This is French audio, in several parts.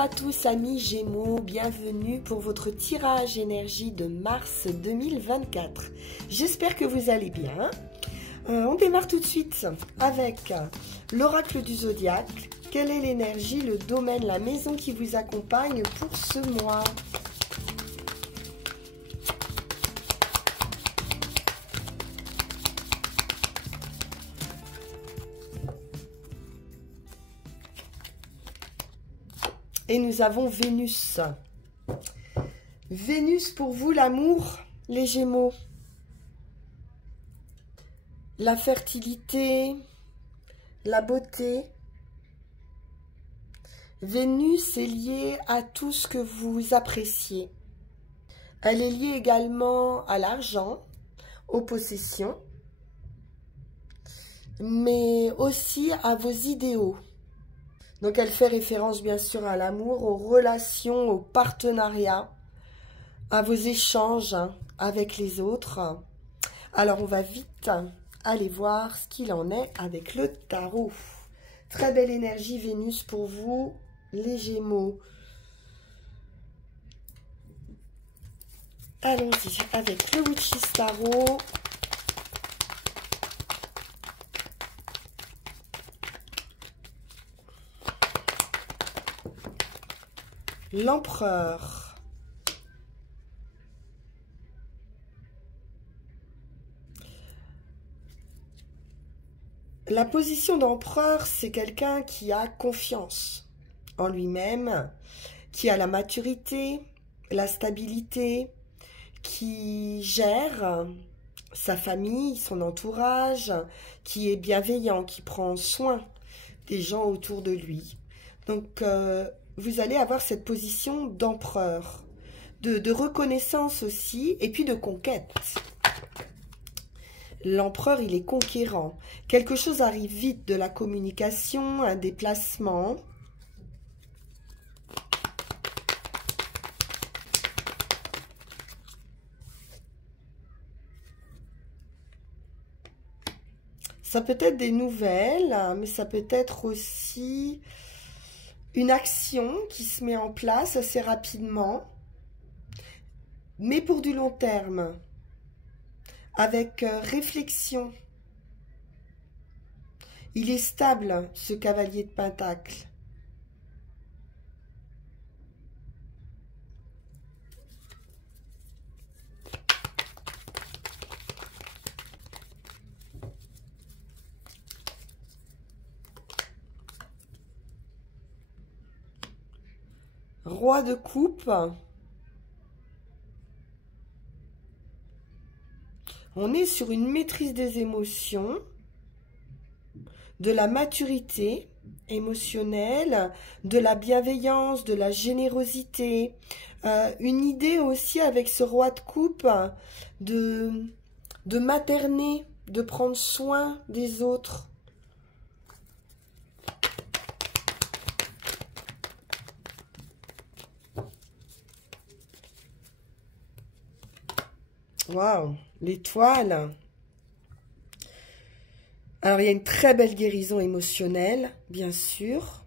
à tous amis Gémeaux, bienvenue pour votre tirage énergie de mars 2024. J'espère que vous allez bien. On démarre tout de suite avec l'oracle du zodiaque. Quelle est l'énergie, le domaine, la maison qui vous accompagne pour ce mois ? Et nous avons Vénus. Vénus pour vous, l'amour, les Gémeaux. La fertilité, la beauté. Vénus est liée à tout ce que vous appréciez. Elle est liée également à l'argent, aux possessions, mais aussi à vos idéaux. Donc elle fait référence bien sûr à l'amour, aux relations, aux partenariats, à vos échanges avec les autres. Alors on va vite aller voir ce qu'il en est avec le tarot. Très belle énergie Vénus pour vous, les Gémeaux. Allons-y avec le Witch's Tarot. L'empereur. La position d'empereur, c'est quelqu'un qui a confiance en lui-même, qui a la maturité, la stabilité, qui gère sa famille, son entourage, qui est bienveillant, qui prend soin des gens autour de lui. Donc, vous allez avoir cette position d'empereur, de reconnaissance aussi, et puis de conquête. L'empereur, il est conquérant. Quelque chose arrive vite, de la communication, un déplacement. Ça peut être des nouvelles, mais ça peut être aussi une action qui se met en place assez rapidement, mais pour du long terme, avec réflexion. Il est stable, ce cavalier de Pentacle. Roi de coupe. On est sur une maîtrise des émotions, de la maturité émotionnelle, de la bienveillance, de la générosité. Une idée aussi avec ce roi de coupe de materner, de prendre soin des autres. Waouh, l'étoile. Alors, il y a une très belle guérison émotionnelle, bien sûr.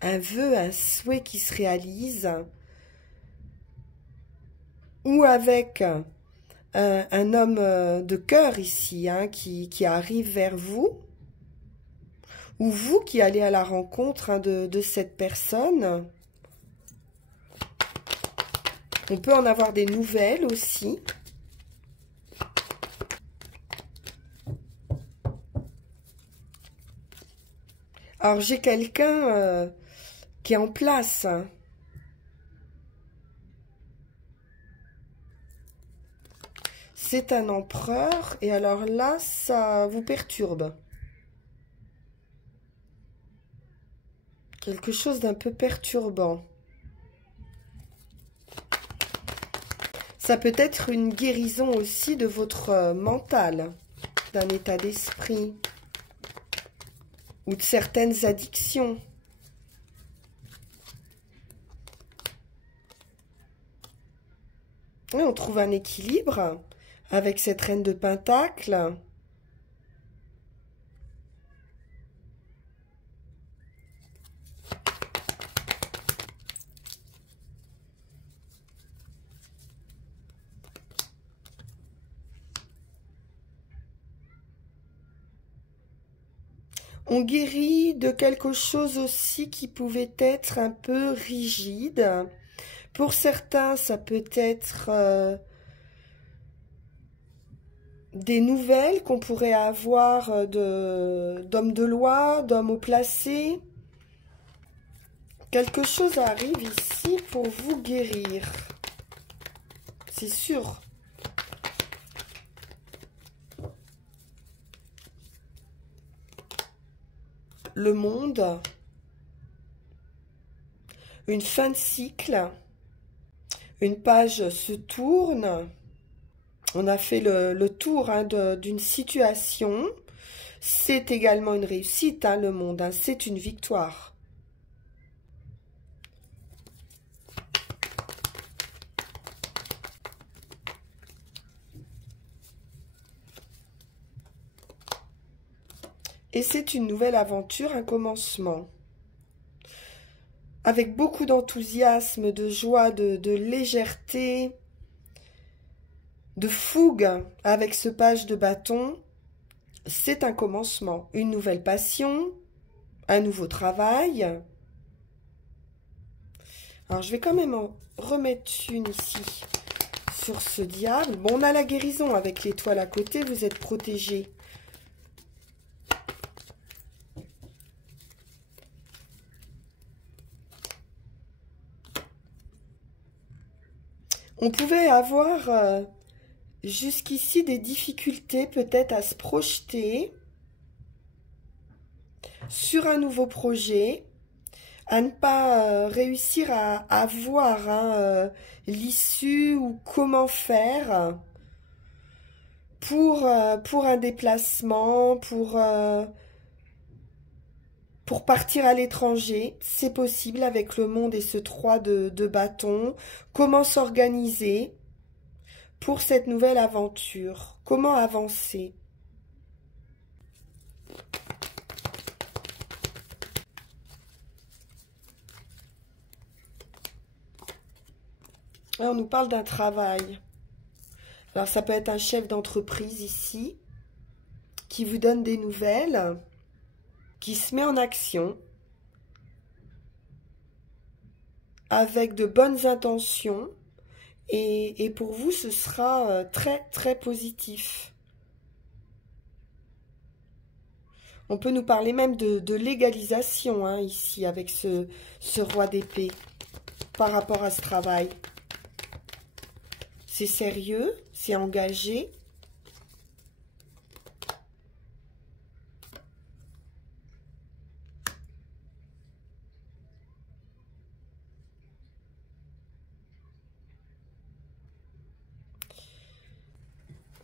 Un vœu, un souhait qui se réalise. Ou avec un homme de cœur ici, hein, qui arrive vers vous. Ou vous qui allez à la rencontre de cette personne. On peut en avoir des nouvelles aussi. Alors, j'ai quelqu'un qui est en place. C'est un empereur. Et alors là, ça vous perturbe. Quelque chose d'un peu perturbant. Ça peut être une guérison aussi de votre mental, d'un état d'esprit ou de certaines addictions. Et on trouve un équilibre avec cette reine de Pentacle. On guérit de quelque chose aussi qui pouvait être un peu rigide. Pour certains, ça peut être des nouvelles qu'on pourrait avoir d'hommes de loi, d'hommes haut placés. Quelque chose arrive ici pour vous guérir. C'est sûr. Le monde. Une fin de cycle. Une page se tourne. On a fait le tour d'une situation. C'est également une réussite, le monde. C'est une victoire. Et c'est une nouvelle aventure, un commencement. Avec beaucoup d'enthousiasme, de joie, de légèreté, de fougue avec ce page de bâton. C'est un commencement, une nouvelle passion, un nouveau travail. Alors je vais quand même en remettre une ici sur ce diable. Bon, on a la guérison avec l'étoile à côté, vous êtes protégés. On pouvait avoir jusqu'ici des difficultés peut-être à se projeter sur un nouveau projet, à ne pas réussir à voir l'issue ou comment faire pour un déplacement, pour partir à l'étranger. C'est possible avec le monde et ce 3 de bâton. Comment s'organiser pour cette nouvelle aventure? Comment avancer? Là, on nous parle d'un travail. Alors, ça peut être un chef d'entreprise ici qui vous donne des nouvelles, qui se met en action avec de bonnes intentions. Et pour vous, ce sera très, très positif. On peut nous parler même de légalisation ici, avec ce roi d'épée, par rapport à ce travail. C'est sérieux, c'est engagé.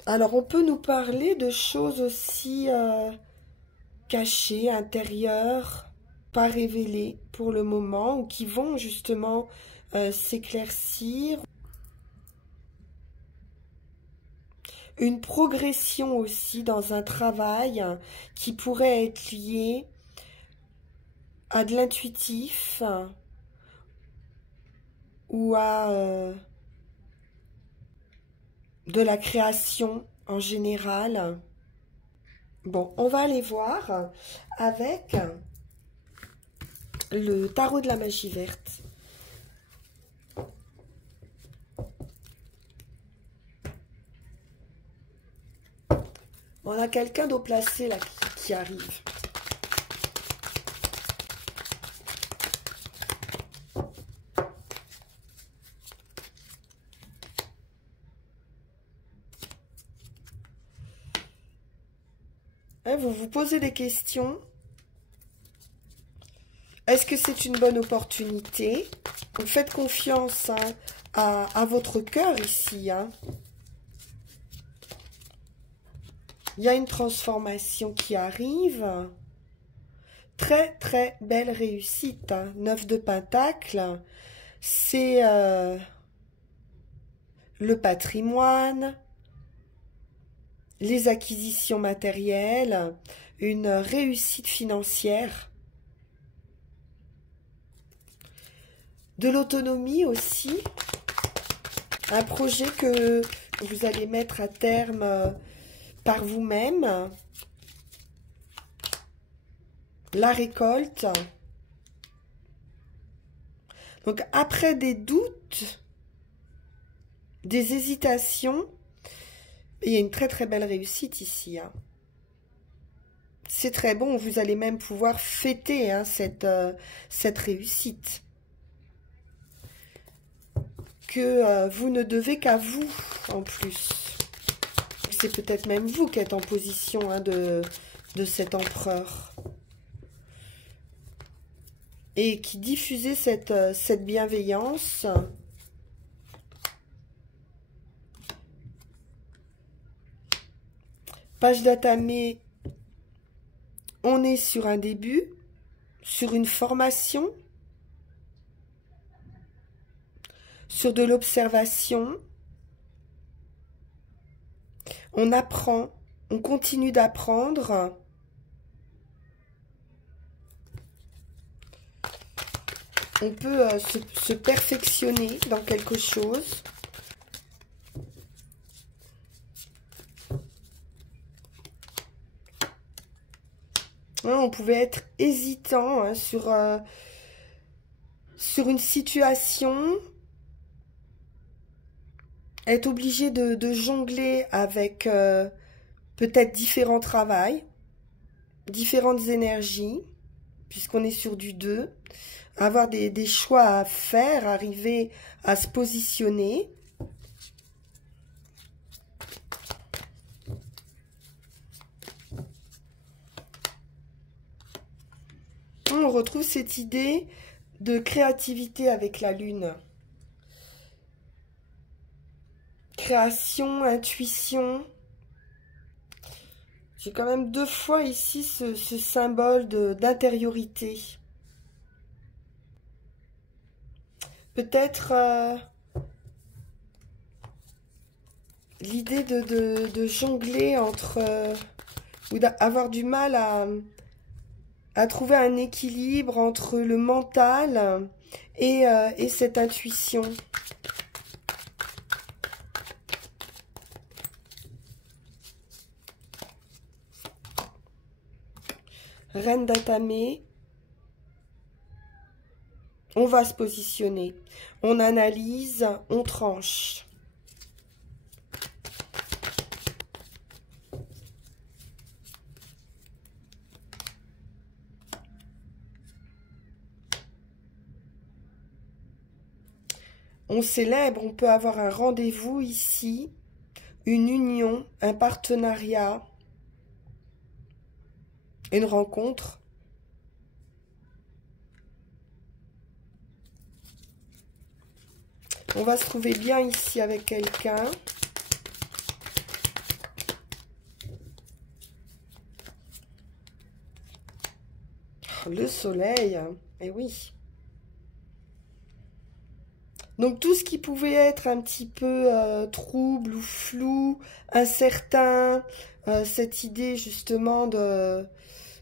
Alors, on peut nous parler de choses aussi cachées, intérieures, pas révélées pour le moment, ou qui vont justement s'éclaircir. Une progression aussi dans un travail qui pourrait être lié à de l'intuitif ou à de la création en général. Bon, on va aller voir avec le tarot de la magie verte. On a quelqu'un d'eau placé là qui arrive. Vous vous posez des questions. Est-ce que c'est une bonne opportunité? Faites confiance à votre cœur ici. Il y a une transformation qui arrive. Très, très belle réussite. 9 de Pentacle. C'est le patrimoine, les acquisitions matérielles, une réussite financière, de l'autonomie aussi, un projet que vous allez mettre à terme par vous-même. la récolte. Donc après des doutes, des hésitations, il y a une très très belle réussite ici. Hein. C'est très bon, vous allez même pouvoir fêter hein, cette réussite. Que vous ne devez qu'à vous en plus. C'est peut-être même vous qui êtes en position hein, de cet empereur. Et qui diffusez cette bienveillance. Page d'Atamé, on est sur un début, sur une formation, sur de l'observation. On apprend, on continue d'apprendre. On peut se perfectionner dans quelque chose. On pouvait être hésitant hein, sur une situation, être obligé de jongler avec peut-être différents travails, différentes énergies, puisqu'on est sur du 2, avoir des choix à faire, arriver à se positionner. On retrouve cette idée de créativité avec la lune. Création, intuition. J'ai quand même 2 fois ici ce symbole d'intériorité. Peut-être l'idée de jongler entre... ou d'avoir du mal à trouver un équilibre entre le mental et cette intuition. Reine d'Atamé, on va se positionner, on analyse, on tranche. On célèbre, on peut avoir un rendez-vous ici, une union, un partenariat, une rencontre. On va se trouver bien ici avec quelqu'un. Le soleil, eh oui. Donc tout ce qui pouvait être un petit peu trouble ou flou, incertain, cette idée justement de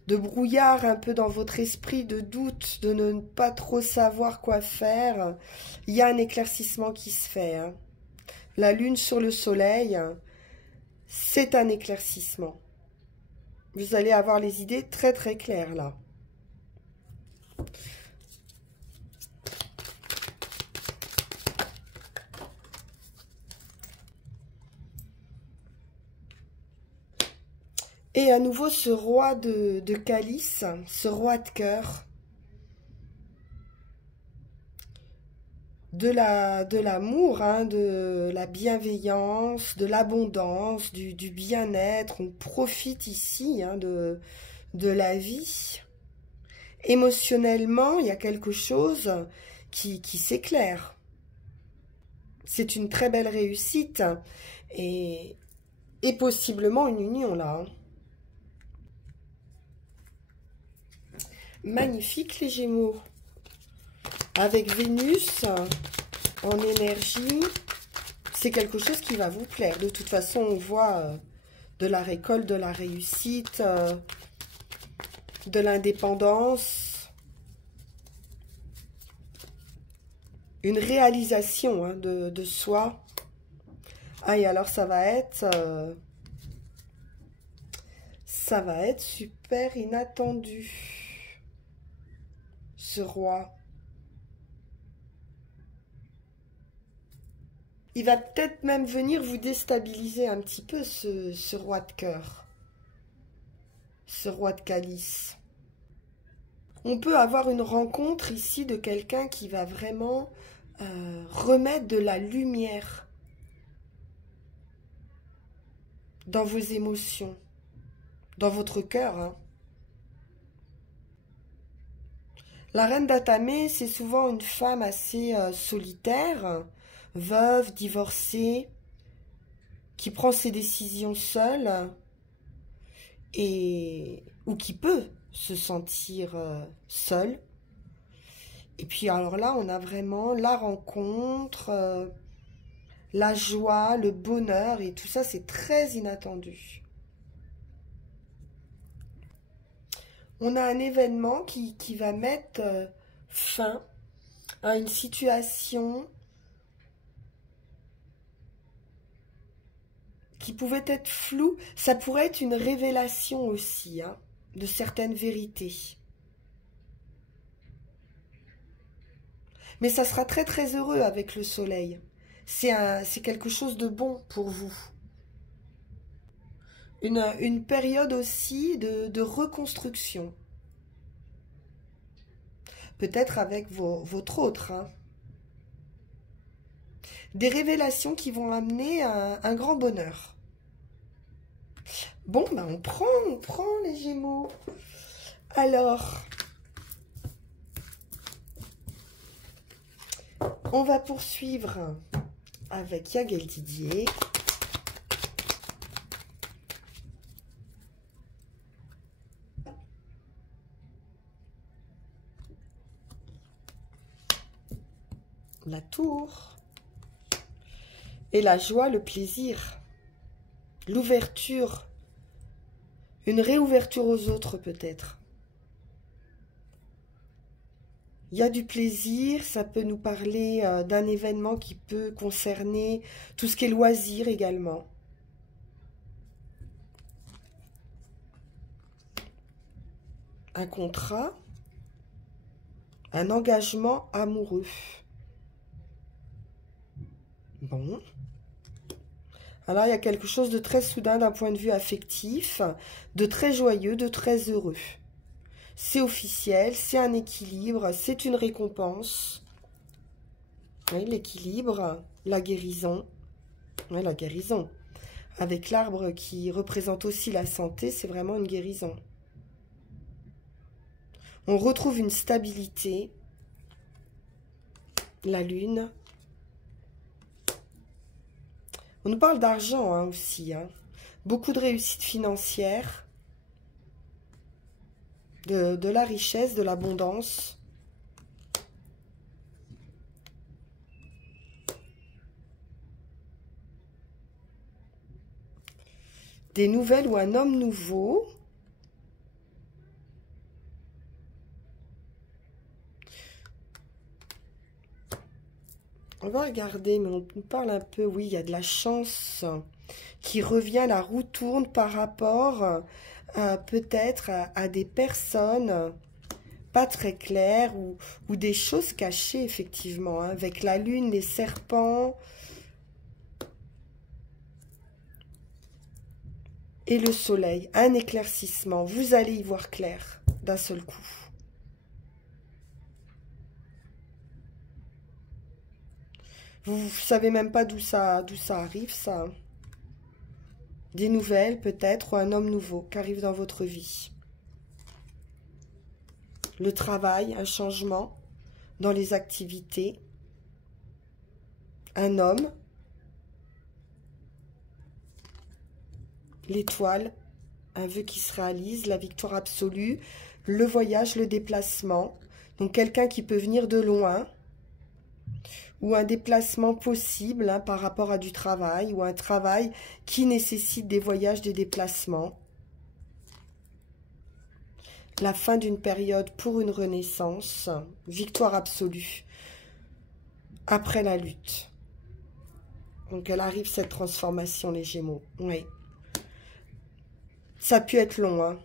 brouillard un peu dans votre esprit, de doute, de ne pas trop savoir quoi faire, il y a un éclaircissement qui se fait. Hein. La lune sur le soleil, c'est un éclaircissement. Vous allez avoir les idées très très claires là. Et à nouveau ce roi de calice, ce roi de cœur, de l'amour, hein, de la bienveillance, de l'abondance, du bien-être. On profite ici hein, de la vie. Émotionnellement, il y a quelque chose qui s'éclaire. C'est une très belle réussite et possiblement une union là. Hein. Magnifique les Gémeaux. Avec Vénus en énergie, c'est quelque chose qui va vous plaire. De toute façon, on voit de la récolte, de la réussite, de l'indépendance, une réalisation hein, de soi. Ah, et alors ça va être super inattendu. ce roi. Il va peut-être même venir vous déstabiliser un petit peu, ce roi de cœur, ce roi de calice. On peut avoir une rencontre ici de quelqu'un qui va vraiment remettre de la lumière dans vos émotions, dans votre cœur, hein. La reine d'Atamé, c'est souvent une femme assez solitaire, veuve, divorcée, qui prend ses décisions seule ou qui peut se sentir seule. Et puis alors là, on a vraiment la rencontre, la joie, le bonheur, et tout ça, c'est très inattendu. On a un événement qui va mettre fin à une situation qui pouvait être floue. Ça pourrait être une révélation aussi, hein, de certaines vérités. Mais ça sera très très heureux avec le soleil. C'est quelque chose de bon pour vous. Une période aussi de reconstruction. Peut-être avec votre autre. Hein. Des révélations qui vont amener un grand bonheur. Bon, ben on prend les Gémeaux. Alors, on va poursuivre avec Yael Didier. La tour. Et la joie, le plaisir. L'ouverture. Une réouverture aux autres peut-être. Il y a du plaisir, ça peut nous parler d'un événement qui peut concerner tout ce qui est loisir également. Un contrat, un engagement amoureux. Bon. Alors, il y a quelque chose de très soudain d'un point de vue affectif, de très joyeux, de très heureux. C'est officiel, c'est un équilibre, c'est une récompense. Oui, l'équilibre, la guérison. Oui, la guérison. Avec l'arbre qui représente aussi la santé, c'est vraiment une guérison. On retrouve une stabilité. La lune. On nous parle d'argent hein, aussi. Hein. Beaucoup de réussite financière. De la richesse, de l'abondance. Des nouvelles ou un homme nouveau. On va regarder, mais on nous parle un peu, oui, il y a de la chance qui revient, la roue tourne par rapport peut-être à des personnes pas très claires ou des choses cachées, effectivement, hein, avec la lune, les serpents et le soleil. Un éclaircissement, vous allez y voir clair d'un seul coup. Vous savez même pas d'où ça arrive, ça. Des nouvelles, peut-être, ou un homme nouveau qui arrive dans votre vie. Le travail, un changement dans les activités. Un homme. L'étoile, un vœu qui se réalise, la victoire absolue. Le voyage, le déplacement. Donc, quelqu'un qui peut venir de loin. Ou un déplacement possible hein, par rapport à du travail, ou un travail qui nécessite des voyages, des déplacements. La fin d'une période pour une renaissance, victoire absolue, après la lutte. Donc elle arrive cette transformation, les Gémeaux. Oui. Ça a pu être long, hein.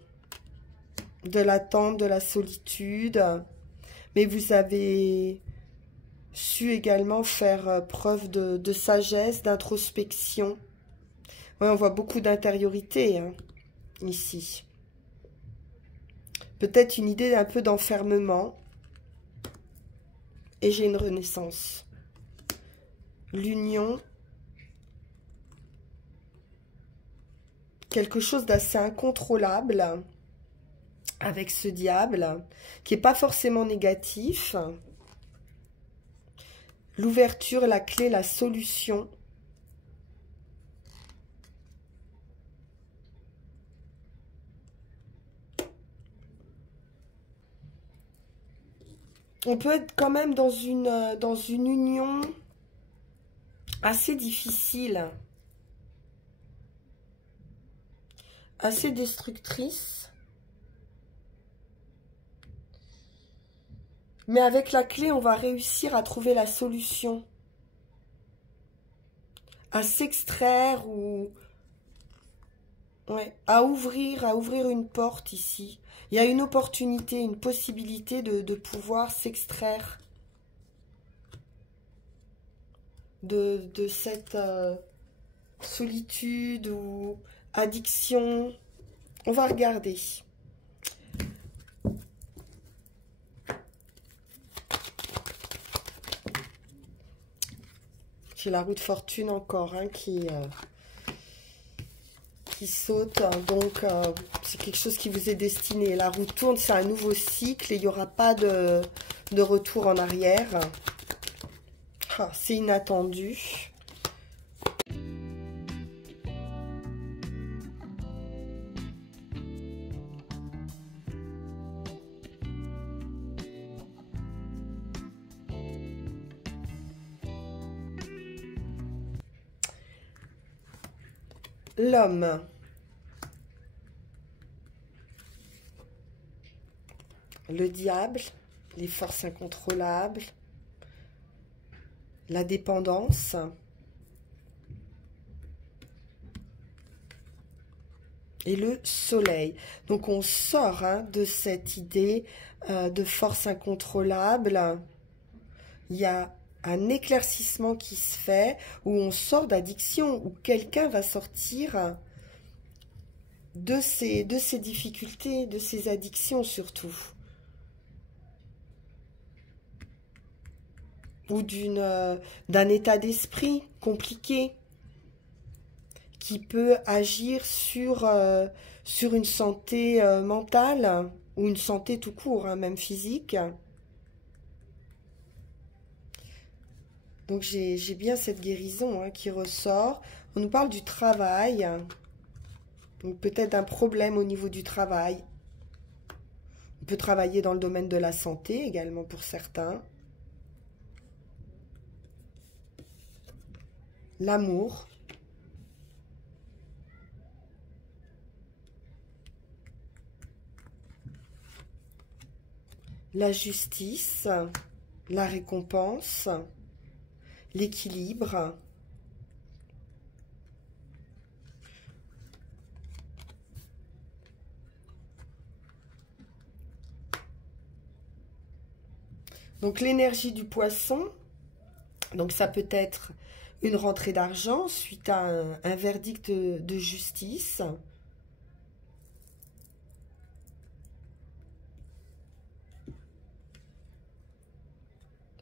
De l'attente, de la solitude. mais vous avez su également faire preuve de sagesse, d'introspection. Ouais, on voit beaucoup d'intériorité hein, ici. Peut-être une idée un peu d'enfermement. Et j'ai une renaissance. L'union. Quelque chose d'assez incontrôlable avec ce diable, qui n'est pas forcément négatif. L'ouverture, la clé, la solution. On peut être quand même dans une union assez difficile, assez destructrice. Mais avec la clé, on va réussir à trouver la solution. À s'extraire ou... Ouais, à ouvrir une porte ici. Il y a une opportunité, une possibilité de pouvoir s'extraire de cette solitude ou addiction. On va regarder. J'ai la roue de fortune encore hein, qui saute. Donc, c'est quelque chose qui vous est destiné. La roue tourne, c'est un nouveau cycle et il n'y aura pas de retour en arrière. Ah, c'est inattendu. L'homme. Le diable, les forces incontrôlables, la dépendance, et le soleil. Donc on sort hein, de cette idée de force incontrôlable. Il y a un éclaircissement qui se fait, où on sort d'addiction, où quelqu'un va sortir de ses difficultés, de ses addictions surtout. Ou d'un état d'esprit compliqué qui peut agir sur une santé mentale ou une santé tout court, hein, même physique. Donc j'ai bien cette guérison hein, qui ressort. On nous parle du travail, donc peut-être d'un problème au niveau du travail. On peut travailler dans le domaine de la santé également pour certains. L'amour. La justice, la récompense, l'équilibre. Donc l'énergie du poisson, donc ça peut être une rentrée d'argent suite à un verdict de justice.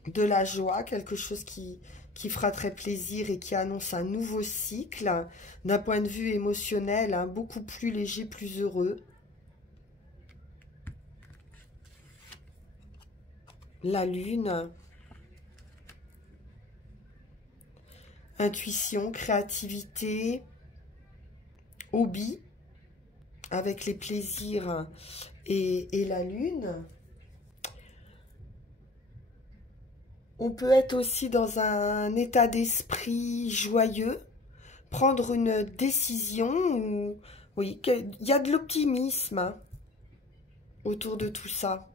De la joie, quelque chose qui fera très plaisir et qui annonce un nouveau cycle, d'un point de vue émotionnel, hein, beaucoup plus léger, plus heureux. La lune. Intuition, créativité, hobby, avec les plaisirs et la lune. On peut être aussi dans un état d'esprit joyeux, prendre une décision, ou oui, il y a de l'optimisme hein, autour de tout ça.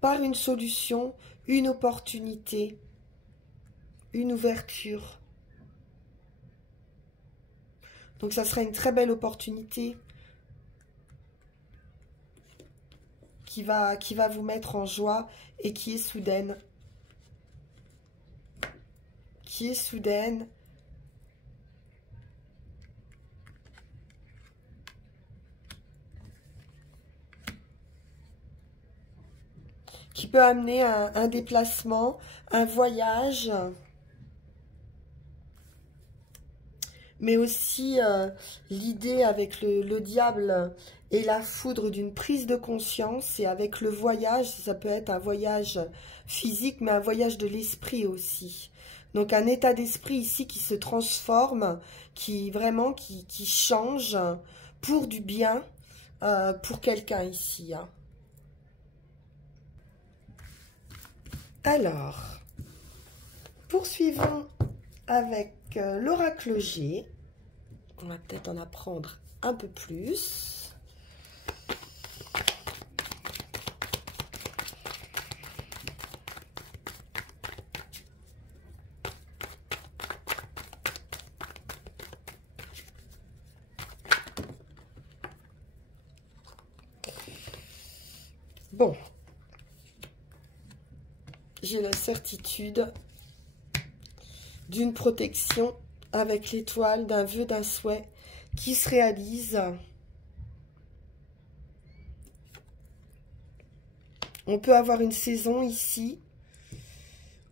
Par une solution, une opportunité, une ouverture. Donc ça sera une très belle opportunité qui va vous mettre en joie et qui est soudaine. Qui est soudaine. Qui peut amener un déplacement, un voyage, mais aussi l'idée avec le diable et la foudre d'une prise de conscience, et avec le voyage, ça peut être un voyage physique, mais un voyage de l'esprit aussi. Donc un état d'esprit ici qui se transforme, qui vraiment qui change pour du bien pour quelqu'un ici, hein. Alors, poursuivons avec l'oracle G. On va peut-être en apprendre un peu plus. Bon. J'ai la certitude d'une protection avec l'étoile, d'un vœu, d'un souhait qui se réalise. On peut avoir une saison ici,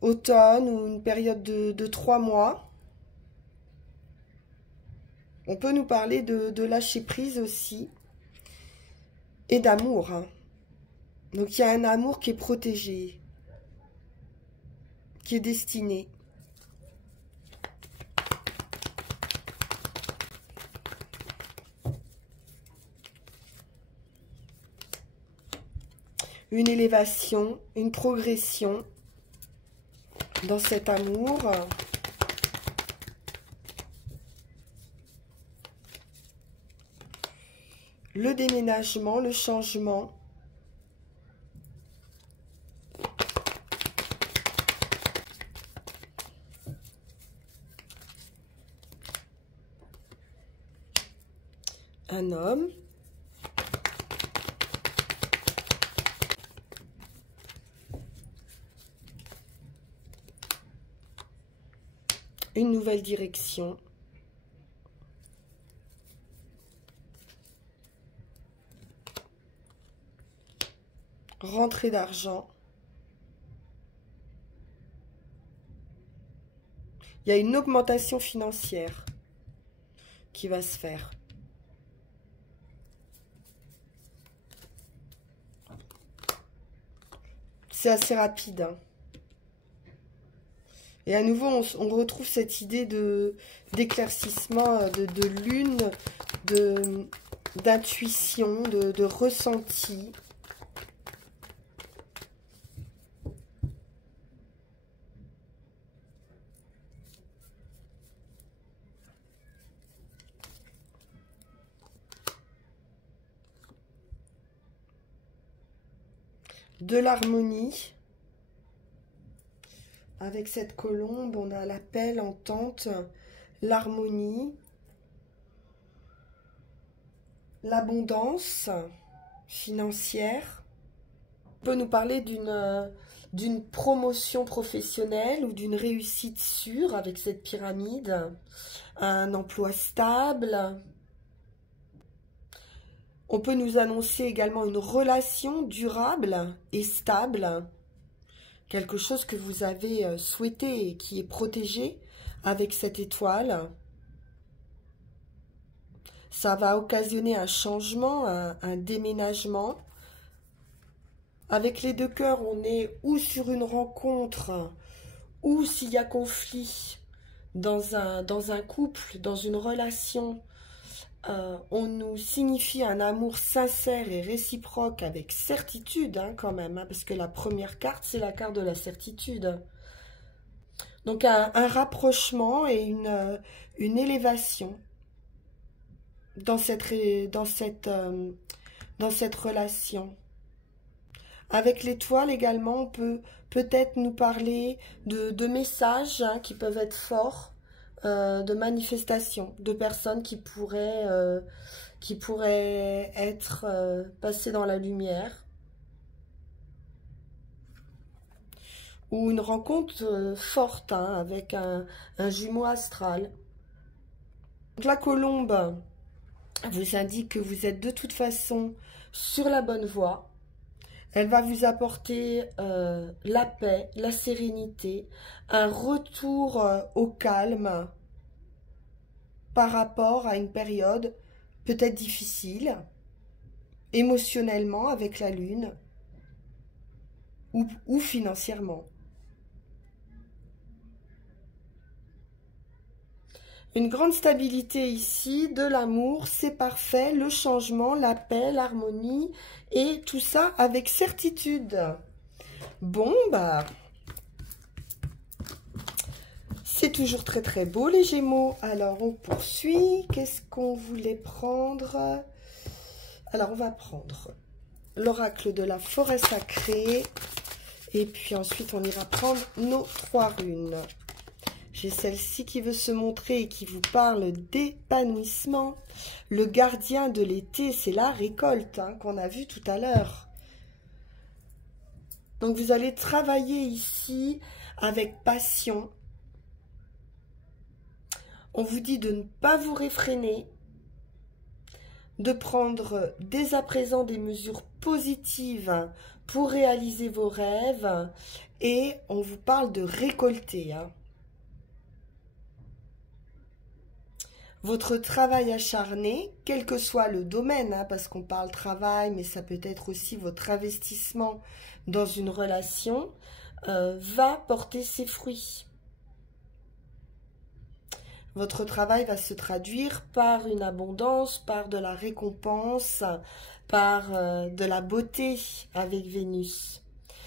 automne, ou une période de 3 mois. On peut nous parler de lâcher prise aussi et d'amour, hein. Donc il y a un amour qui est protégé, qui est destiné. Une élévation, une progression dans cet amour. Le déménagement, le changement. Un homme. Une nouvelle direction. Rentrée d'argent. Il y a une augmentation financière qui va se faire. C'est assez rapide, hein. Et à nouveau, on retrouve cette idée d'éclaircissement, de lune, d'intuition, de ressenti. De l'harmonie. Avec cette colombe, on a la paix, l'entente, l'harmonie, l'abondance financière. On peut nous parler d'une promotion professionnelle ou d'une réussite sûre avec cette pyramide, un emploi stable. On peut nous annoncer également une relation durable et stable. Quelque chose que vous avez souhaité et qui est protégé avec cette étoile. Ça va occasionner un changement, un déménagement. Avec les deux cœurs, on est ou sur une rencontre, ou s'il y a conflit dans un couple, dans une relation, on nous signifie un amour sincère et réciproque avec certitude, hein, quand même, hein, parce que la première carte, c'est la carte de la certitude. Donc un rapprochement et une élévation dans cette relation. Avec l'étoile également, on peut peut-être nous parler de messages, hein, qui peuvent être forts, de manifestations, de personnes qui pourraient être passées dans la lumière. ou une rencontre forte hein, avec un jumeau astral. Donc la colombe vous indique que vous êtes de toute façon sur la bonne voie. Elle va vous apporter la paix, la sérénité, un retour au calme par rapport à une période peut-être difficile, émotionnellement avec la lune ou financièrement. Une grande stabilité ici, de l'amour, c'est parfait, le changement, la paix, l'harmonie, et tout ça avec certitude. Bon, bah, c'est toujours très très beau les Gémeaux. Alors, on poursuit. Qu'est-ce qu'on voulait prendre? Alors, on va prendre l'oracle de la forêt sacrée, et puis ensuite, on ira prendre nos 3 runes. J'ai celle-ci qui veut se montrer et qui vous parle d'épanouissement. Le gardien de l'été, c'est la récolte hein, qu'on a vu tout à l'heure. Donc vous allez travailler ici avec passion. On vous dit de ne pas vous réfréner, de prendre dès à présent des mesures positives pour réaliser vos rêves. Et on vous parle de récolter hein. Votre travail acharné, quel que soit le domaine, hein, parce qu'on parle travail, mais ça peut être aussi votre investissement dans une relation, va porter ses fruits. Votre travail va se traduire par une abondance, par de la récompense, par de la beauté avec Vénus.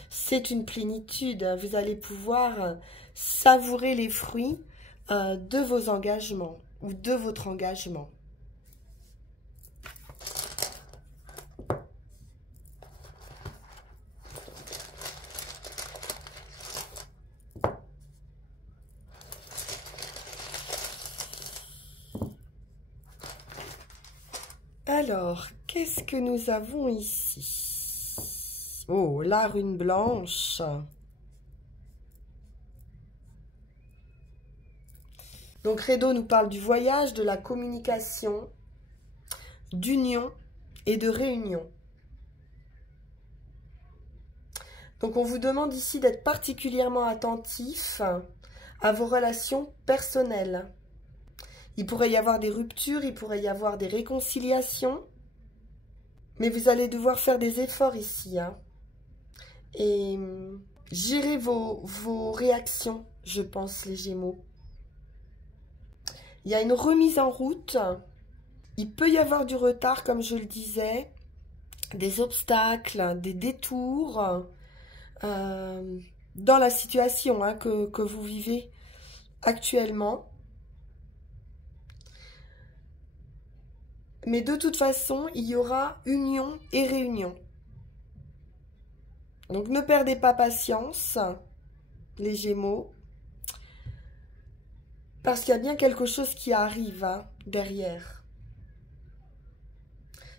C'est une plénitude, hein, vous allez pouvoir savourer les fruits de vos engagements ou de votre engagement. Alors, qu'est-ce que nous avons ici? Oh, la rune blanche. Donc, Credo nous parle du voyage, de la communication, d'union et de réunion. Donc, on vous demande ici d'être particulièrement attentif à vos relations personnelles. Il pourrait y avoir des ruptures, il pourrait y avoir des réconciliations, mais vous allez devoir faire des efforts ici. Hein, et gérer vos réactions, je pense, les Gémeaux. Il y a une remise en route. Il peut y avoir du retard, comme je le disais, des obstacles, des détours dans la situation hein, que vous vivez actuellement. Mais de toute façon, il y aura union et réunion. Donc ne perdez pas patience, les Gémeaux. Parce qu'il y a bien quelque chose qui arrive hein, derrière.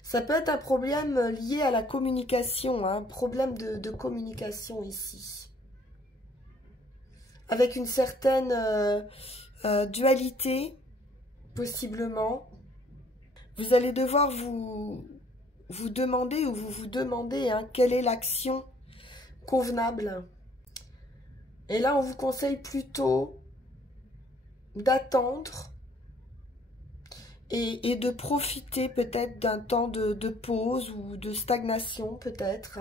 Ça peut être un problème lié à la communication, un problème de communication ici. Avec une certaine dualité, possiblement. Vous allez devoir vous demander ou vous demandez hein, quelle est l'action convenable. Et là, on vous conseille plutôt d'attendre et de profiter peut-être d'un temps de pause ou de stagnation peut-être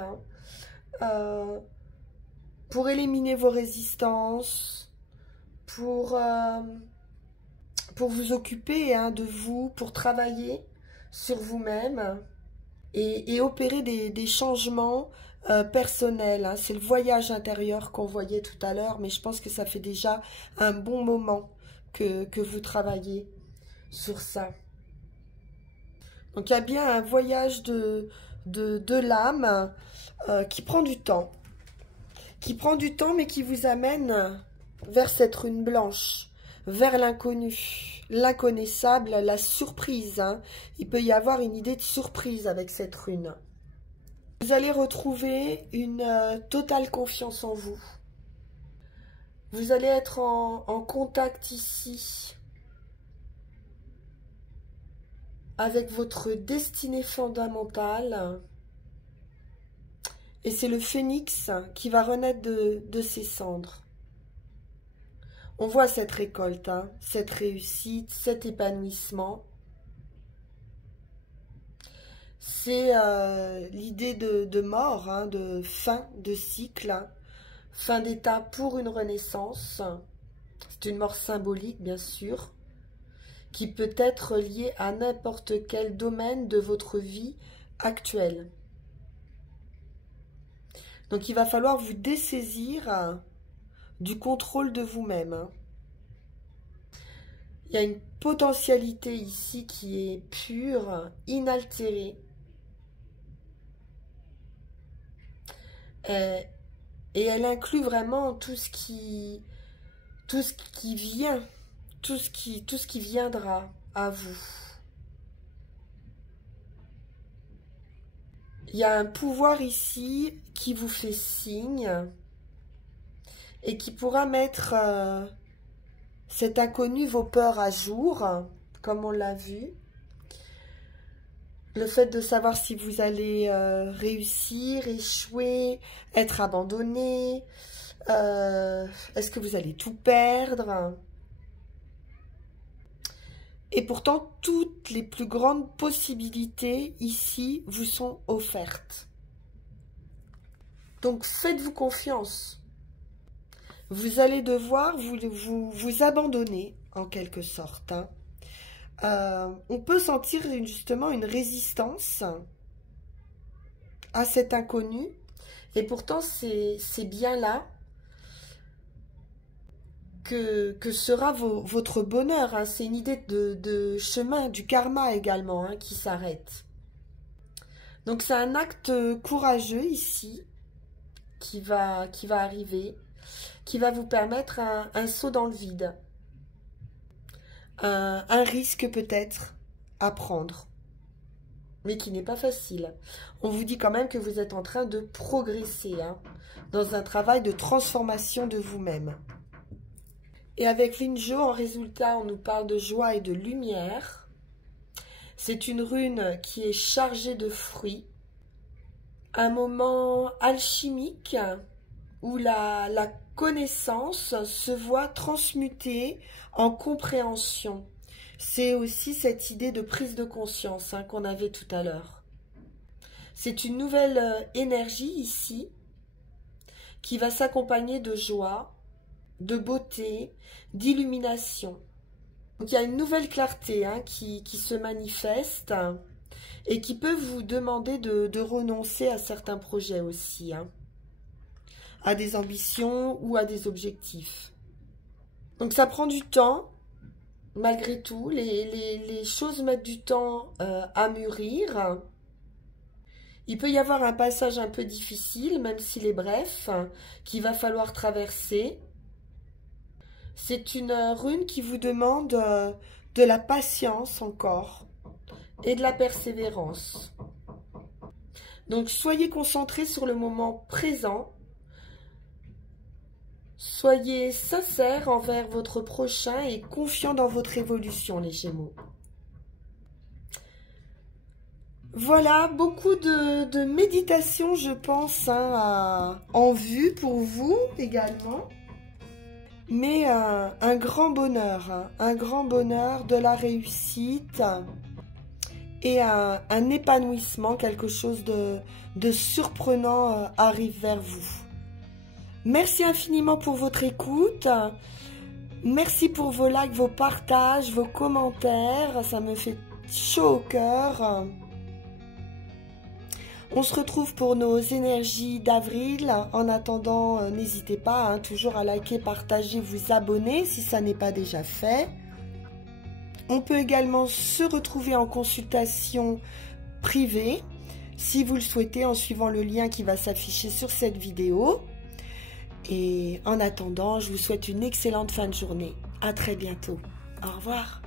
hein, pour éliminer vos résistances, pour vous occuper hein, de vous, pour travailler sur vous-même et opérer des changements personnels. Hein. C'est le voyage intérieur qu'on voyait tout à l'heure, mais je pense que ça fait déjà un bon moment que vous travaillez sur ça. Donc il y a bien un voyage de l'âme qui prend du temps. Mais qui vous amène vers cette rune blanche, vers l'inconnu, l'inconnaissable, la surprise. Hein. Il peut y avoir une idée de surprise avec cette rune. Vous allez retrouver une totale confiance en vous. Vous allez être en contact ici avec votre destinée fondamentale. Et c'est le phénix qui va renaître de ses cendres. On voit cette récolte, hein, cette réussite, cet épanouissement. C'est l'idée de mort, hein, de fin de cycle, fin d'état pour une renaissance. C'est une mort symbolique, bien sûr, qui peut être liée à n'importe quel domaine de votre vie actuelle. Donc, il va falloir vous dessaisir du contrôle de vous-même. Hein. Il y a une potentialité ici qui est pure, inaltérée. Et elle inclut vraiment tout ce qui vient, tout ce qui viendra à vous. Il y a un pouvoir ici qui vous fait signe et qui pourra mettre cet inconnu, vos peurs à jour, comme on l'a vu. Le fait de savoir si vous allez réussir, échouer, être abandonné, est-ce que vous allez tout perdre? Et pourtant, toutes les plus grandes possibilités ici vous sont offertes. Donc, faites-vous confiance. Vous allez devoir vous abandonner, en quelque sorte. Hein. On peut sentir justement une résistance à cet inconnu. Et pourtant, c'est bien là que sera votre bonheur. Hein. C'est une idée de chemin, du karma également, hein, qui s'arrête. Donc c'est un acte courageux ici qui va arriver, qui va vous permettre un saut dans le vide. Un risque peut-être à prendre, mais qui n'est pas facile. On vous dit quand même que vous êtes en train de progresser, hein, dans un travail de transformation de vous-même. Et avec l'Injo, en résultat, on nous parle de joie et de lumière. C'est une rune qui est chargée de fruits. Un moment alchimique où la connaissance se voit transmutée en compréhension. C'est aussi cette idée de prise de conscience, hein, qu'on avait tout à l'heure. C'est une nouvelle énergie ici qui va s'accompagner de joie, de beauté, d'illumination. Donc il y a une nouvelle clarté, hein, qui se manifeste et qui peut vous demander de renoncer à certains projets aussi, hein, à des ambitions ou à des objectifs. Donc ça prend du temps, malgré tout, les choses mettent du temps à mûrir. Il peut y avoir un passage un peu difficile, même s'il est bref, qu'il va falloir traverser. C'est une rune qui vous demande de la patience encore et de la persévérance. Donc soyez concentrés sur le moment présent. Soyez sincères envers votre prochain et confiants dans votre évolution, les Gémeaux. Voilà, beaucoup de méditation, je pense, hein, en vue pour vous également. Mais un grand bonheur, hein, un grand bonheur, de la réussite et un épanouissement, quelque chose de surprenant arrive vers vous. Merci infiniment pour votre écoute. Merci pour vos likes, vos partages, vos commentaires. Ça me fait chaud au cœur. On se retrouve pour nos énergies d'avril. En attendant, n'hésitez pas, hein, toujours à liker, partager, vous abonner si ça n'est pas déjà fait. On peut également se retrouver en consultation privée, si vous le souhaitez, en suivant le lien qui va s'afficher sur cette vidéo. Et en attendant, je vous souhaite une excellente fin de journée. À très bientôt. Au revoir.